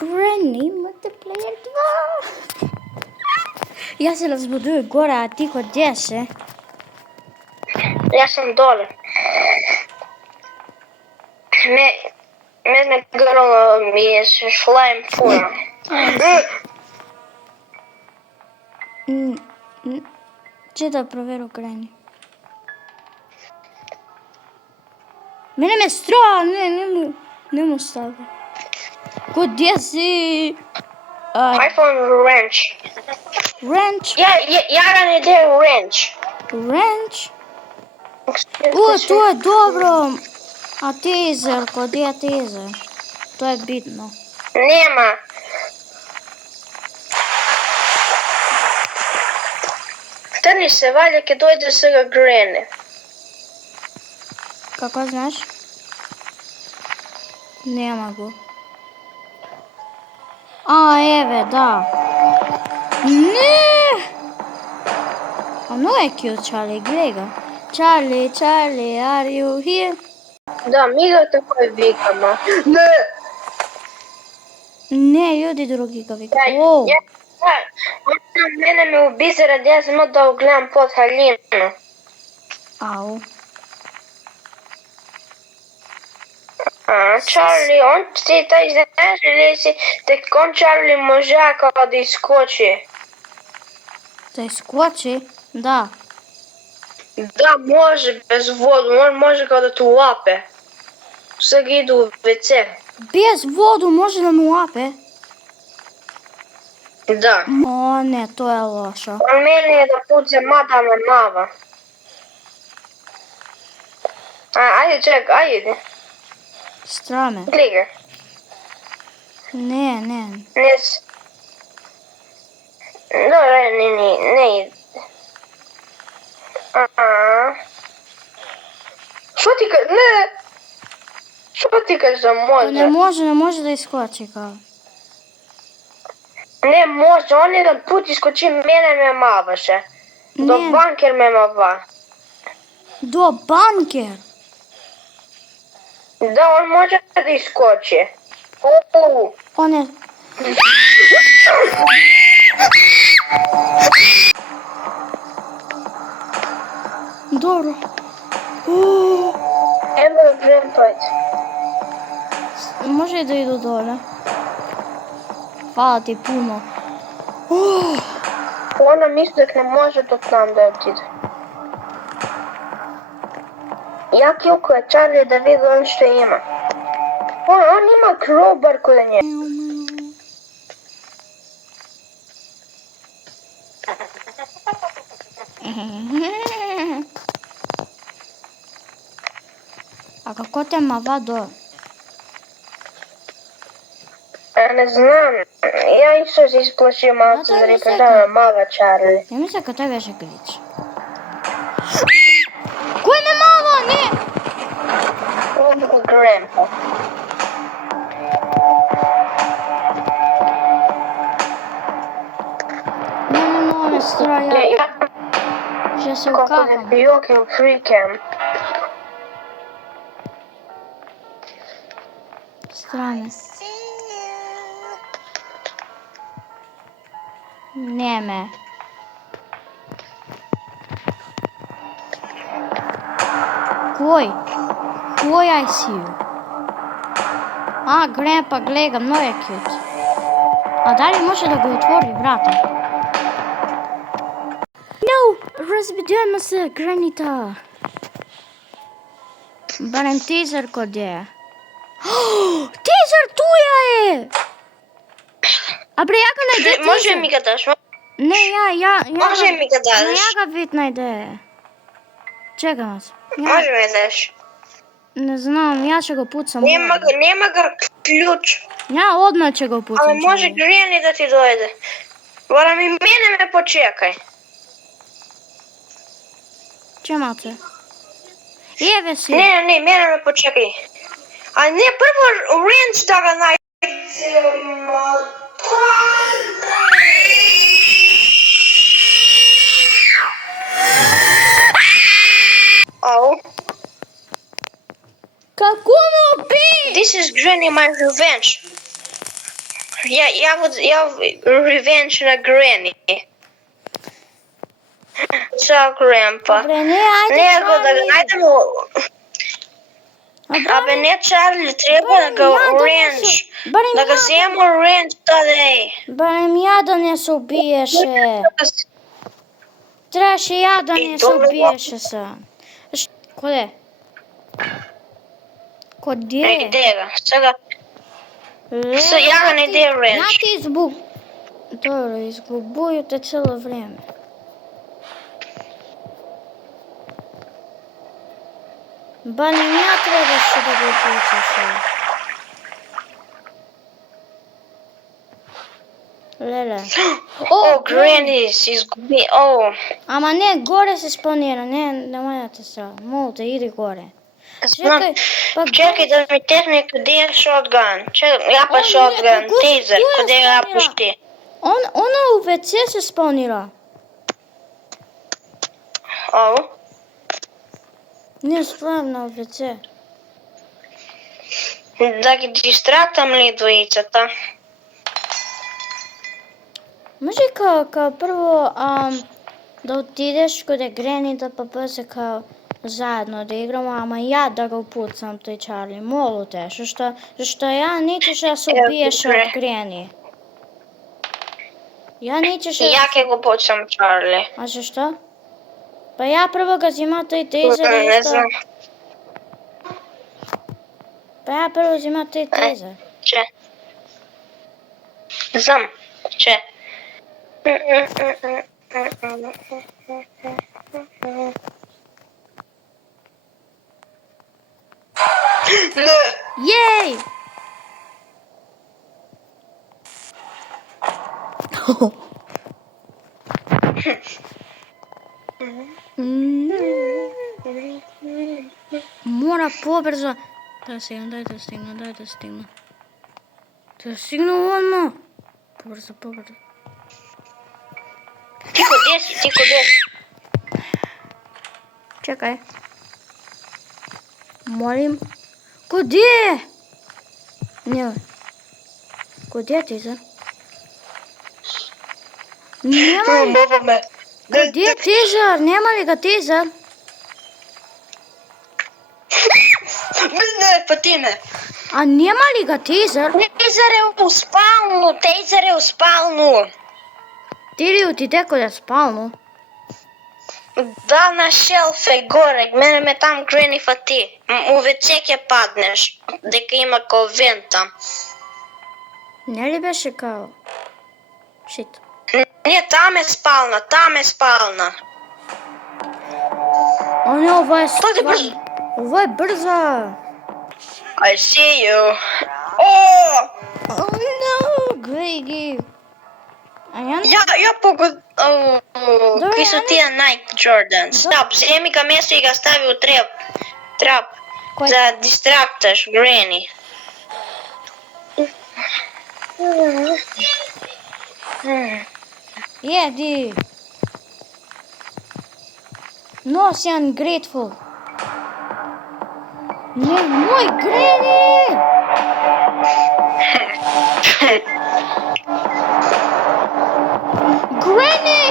Granny Multiplayer 2. Ja se razbudujem gore, a ti kod gdje si? Ja sam dole. Mene grlo mi je slime puno. Če da provjeru Granny? Mene me stroja, ne mu stavlja. Kod gdje si? I found a wrench. Ranch? Ja ga ne idem u wrench. Ranch? To je dobro. A taser, kod je taser? To je bitno. Nema. Trni se valja kad dojde se ga grene. Kako znaš? Nema go. A, eve, da. Ne! A no je cute, Charlie, gledaj ga. Charlie, Charlie, are you here? Da, mi ga tako vikamo. Ne! Ne, ljudi drugi ga vika. Mene me ubize radi ja sam odao gledam pod haljinu. Au. Charlie, on ti taj znaš ili si tek on Charlie može kao da iskoči? Da iskoči? Da. Da, može bez vodu, on može kao da tu uape. Sad idu u WC. Bez vodu može da mu uape? Da. O ne, to je lošo. On meni je da puca madama mava. Ajde ček, ajde. Strame. Gledaj. Ne. Dobro, ne ide. Što ti ka... Ne! Što ti kažeš da može? Ne može da iskoči kao. Ne može, on jedan put iskoči, mene me mavaše. Do banker me mava. Do banker? Da, on može da iskoči. On je... Dobro. Evo da prempajte. Može da idu dole. Hvala ti puno. Ona misli da ne može dok nam da otide. Ja klikuje Charlie da vidi on što ima. On ima crowbar kod nje. A kako te mava do? Ne znam, ja isto se isplašio malo da reprezentava mava Charlie. Ja mislim kad to je veže glitch. Koji me mava, ne? Ovo grandpa. Ne stroja. Že se Kako ukakam. ne pijoke u free cam. Strane. Njeme. Koj I see you? A, grandpa, gleda ga, mnogo je cute. A da li može da ga otvori vrata? No, razbidujemo se, Granita. Barem teaser kod je. Teaser tu je! A bre, ja ga najde teaser. Može mi ga daš? Ne, ja Može mi ga daš? Ne, ja ga vid najde. Čekaj nas. Može mi daš? Ne znam, ja će ga pucam. Nema ga ključ. Ja odmah će ga pucam. Ali može Granny da ti dojde. Voram i mene me počekaj. Čemate? Jeve si. Ne, mene me počekaj. A ne, prvo wrench da ga najdemo. Au. Kako me ubi? This is Granny my revenge. Я ревенж на Грени. Чао, Гренпа. Добре, не, ајде, Него да Чарли. го најдемо. Абе не, Чарли, треба да го ренж. Да го земо ренж таде. Барем ја да не се убиеше. Требаше ја да не се убиеше се. Коде? Коде? Где го? Сега ја го најде Ја ренж. ти избуг... Добро, изглобуju те цело време. Барем ја требаше да го получеше. Леле. О, Грени си изгуби. О, Ама не, горе се спонира, не, немој да те страва. Молте, иди горе. знам. Чекај, па Чекај да ми тесне каде е шотган. Ја па О, не, шотган, како тейзер, стоја каде ја спонира? пушти. Она у ВЦ се спонира. Ово. Не, справно у ВЦ. Да ги дистрактам ли двојицата? Може као прво да отидеш каде Грени да побрзе као заедно да играмо, ама ја да го пуцам тој Чарли, молу те, зашто ја неќеше да се убиеше добре. од Грени. Ја неќеше... Ја ќе го почнам, Чарли. А зашто? Па ја прво го зима тој тейзер и Не исто... знам. Па ја прво зима тој тейзер. Че. Знам. Че. Не. Јеј! Мора побрзо. Да стигна, дај да стигна. Да стигна одма. Побрзо. Ти каде си? Чекај. Молим. Каде? Не. Каде ти за? Нема ли? Мама ме. Каде тезар? Нема ли га тезар? Не, пати ме. А нема ли га тезар? Тейзер е у спалну. Ти ли отиде каде спално? Да, на шелф е горе. Мене ме там Грени фати. У ВЦ ќе паднеш. Дека има као вент там. Не ли беше као? Шит. Не, там е спална. О не, ова е Пази брзо. стварно. Ова е брза. I see you. О! Oh no, гледај ги. А ја не... Ја погод... Добре, Кои су тие Nike Jordans? Стоп, земи га место и га стави у трап. Кој? За дистракташ Грени. Еди. No, си ungrateful. Не, мој Грени! Грени!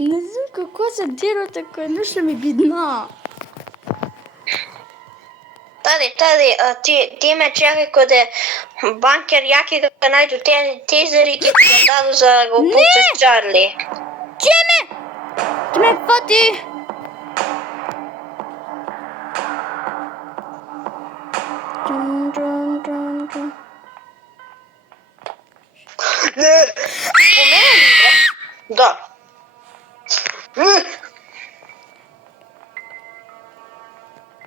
Не знам како се дира така, нешто ми бидна. Ти ме чекај коде банкер, ја ќе го најду тезери и ќе ти го даду за да го Не! пуцаш Чарли. Джеме! Ти ме фати! Не. Спомена ли бе? Да.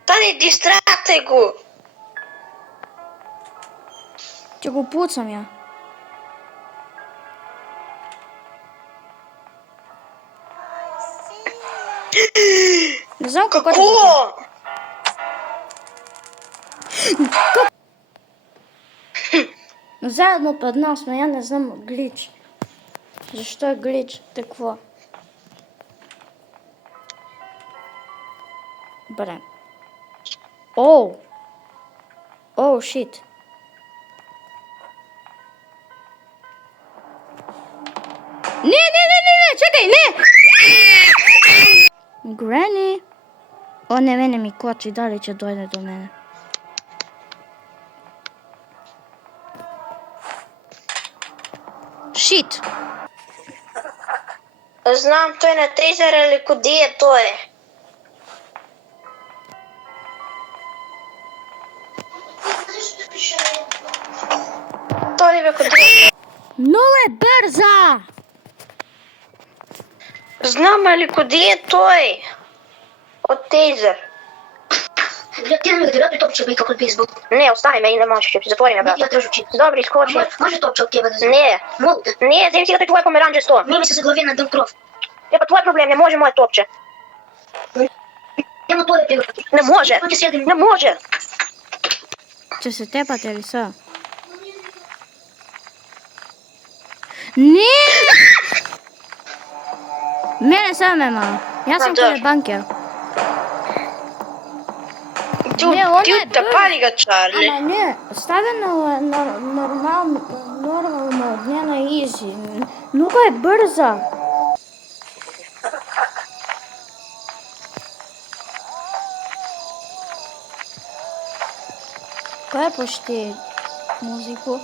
Таде дистрактај го. Ќе го пуцам ја. Не знам како да Како? Заедно пред нас, но ја не знам глич. Зашто е глич такво? Бре. Оу. Оу, shit. Не, чекај, не! Granny. О, не, мене ми кочи, дали ќе дојде до мене. Shit. Знам, тој на тейзер или куди е тој? Тој бе куди е? Много е брза! Знам, али куди е тој? Од тейзер. Я ти не директно топче бей како бейсбол. Не, остави ме и не можеш, затвори ме, брат. Я трежу чи. Добри, искочи. Може топче од тебе да зема? Не, Могу да. не, вземи си го тој твој померанџесто. Не ми се заглави на ден кров. Е, па твој проблем, не може моје топче. Нема тоа да пега. Не може, Ќе седим. не може. Ќе се тепате ли са? Не! Мене сега ме мало. Јас сум Да. каде банкер. Ти Не, она е да пали го, Чарли. Ама не, ставено е нормално од неа на изи. Много е брза. Кој е пушти музику?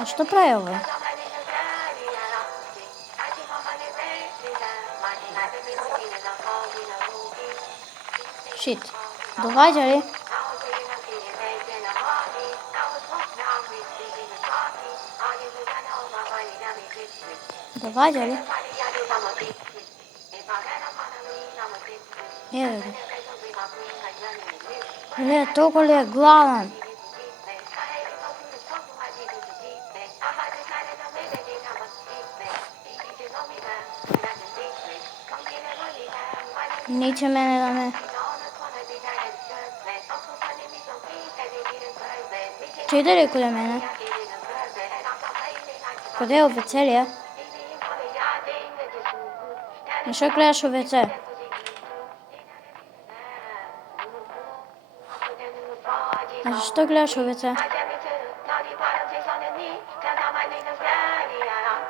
А што прави ова? Шит. Доваѓа ли? Доваѓа ли? Еве го. Не, толку ли е гладен? Neće mene da me... Če ide li kod mene? Kod je u WC li je? Na što gledaš u WC? A što gledaš u WC?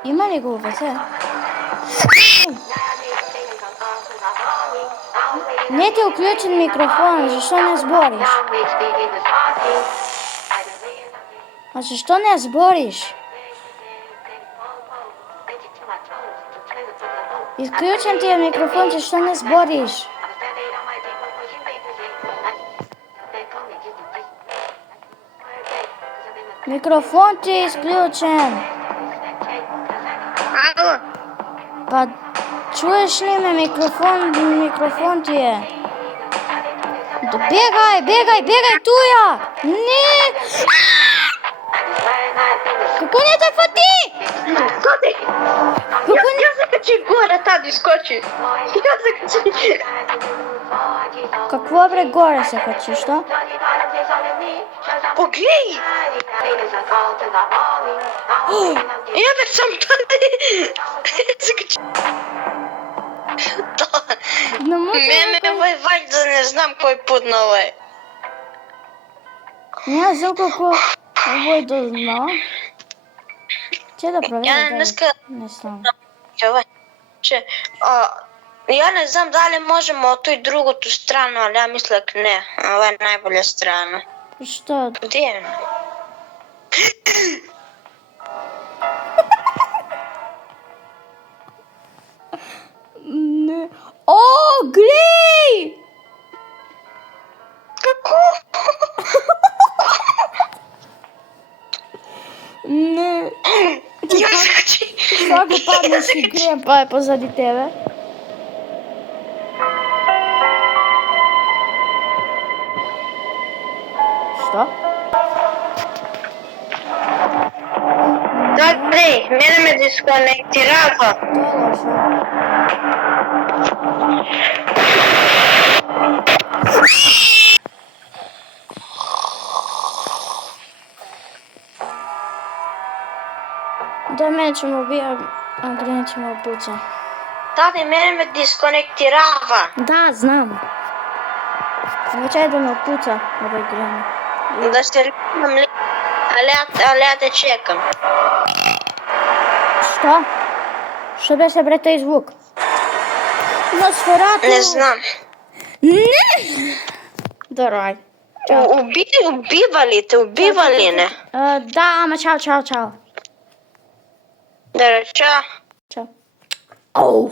Ima li ga u WC? Не ти е уклучен микрофон, защо не збориш? А защо не збориш? Изключен ти е микрофон, защо не збориш? Микрофон ти е изключен. Ало, Па чуеш ли ме? Микрофон ти е. Бегай, туја! Не! Како не те фати? коди? Ја се качи горе, тади скочи. Ја се качи. Какво бре горе се качи, што? Поглеј! Ја бе сам тади. Се качи. Не може Мене вајда не знам кој пут на овој. Не знам како овој да знам. Че да проверам. Ја днеска Не знам. ја не знам дали можеме од тој другото страно, али ја мислек не. Ова е најболја страна. Што? Где е? Не. О, глеј! Како? Не. Ја се качи. Свако паднеш и греем па е позади тебе. Што? Добре, мене ме дисконектирава. Тоа е лошо. Да, мене ќе ме убија, а Грени ќе ме опуца. Тате, мене ме дисконектирава. Да, знам. Ама чај да ме опуца, овој Грени. Да се ликам ли... Але ја те чекам. Што? Што беше бре тој звук? Носферату! Не знам. Не! Добро, ајде. Убива ли не? Да, ама чао. Да, чао. Чао. Оу!